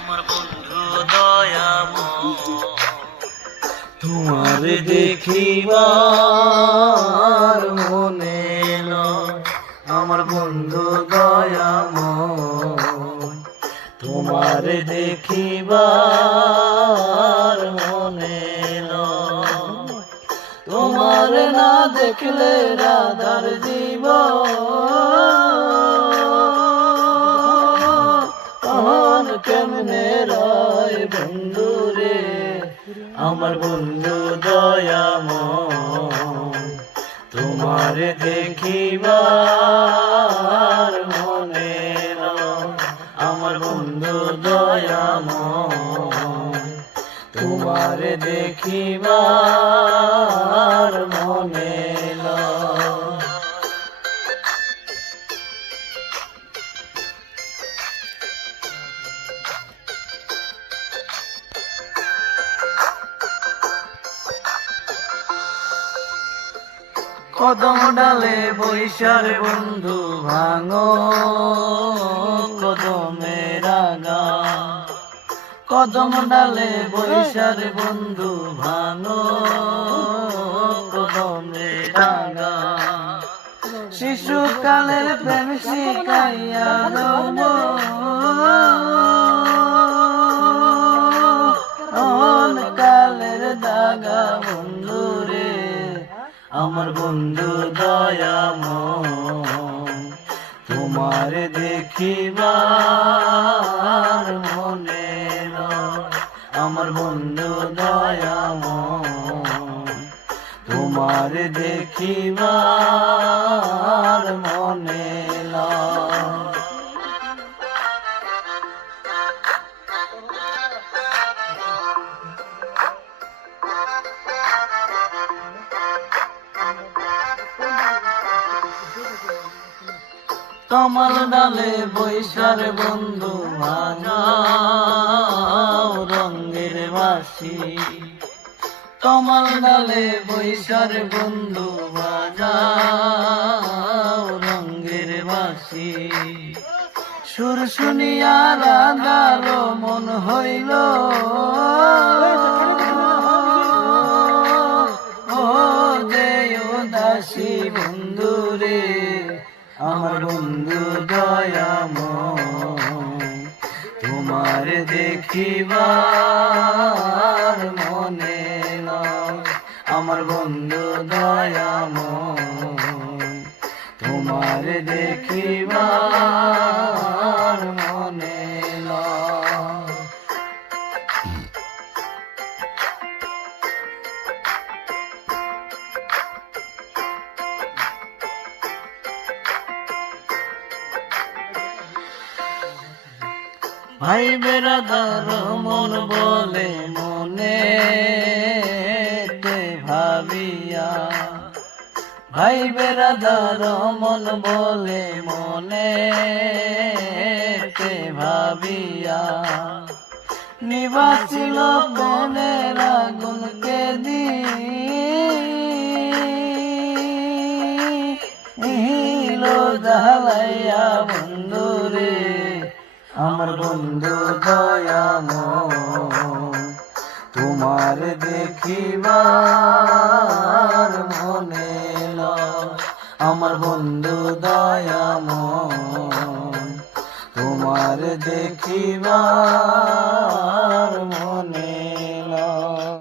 আমার বন্ধু দয়াময়, তোমার দেখিবার মনে লয়। আমার বন্ধু দয়াময়, তোমার দেখিবার মনে লয়। তোমার না দেখলে রাধার জীবন কেমনে রয় বন্ধু রে। আমার বন্ধু দয়াময়, তোমার দেখিবার মনে লয়। আমার বন্ধু দয়াময়, তোমার দেখিবার মনে লয়। কদম ডালে বৈশার বন্ধু ভাঙো কদমের আগা। কদম ডালে বৈশার বন্ধু ভাঙো কদমের আগা। শিশুকালের প্রেম শিখাইয়া দৌন কালের দাগা বন্ধু রে। আমার বন্ধু দয়াময়, তোমার দেখিবার মনে লয়। আমার বন্ধু দয়াময়, তোমার দেখিবার মনে লয়। কমল ডালে বৈশার বন্ধু বাজাও রঙের বাঁশি। কমল ডালে বৈশার বন্ধু বাজাও রঙের বাঁশি। সুর শুনিয়া রাধার মন হইল ও যে উদাসী বন্ধু রে। আমার বন্ধু দয়াময়, তোমার দেখিবার মনে লয়। আমার বন্ধু দয়াময়, তোমার দেখিবার মনে লয়। ভাই বেরাদার মন বলে মনে ভাবিয়া। ভাই বেরাদার মন বলে মনে ভাবিয়া। নিবাসিল প্রেমের আগুনকে দিল জ্বালাইয়া বন্ধু রে। আমার বন্ধু দয়াময়, তোমার দেখিবার মনে লয়। আমার বন্ধু দয়াময়, তোমার দেখিবার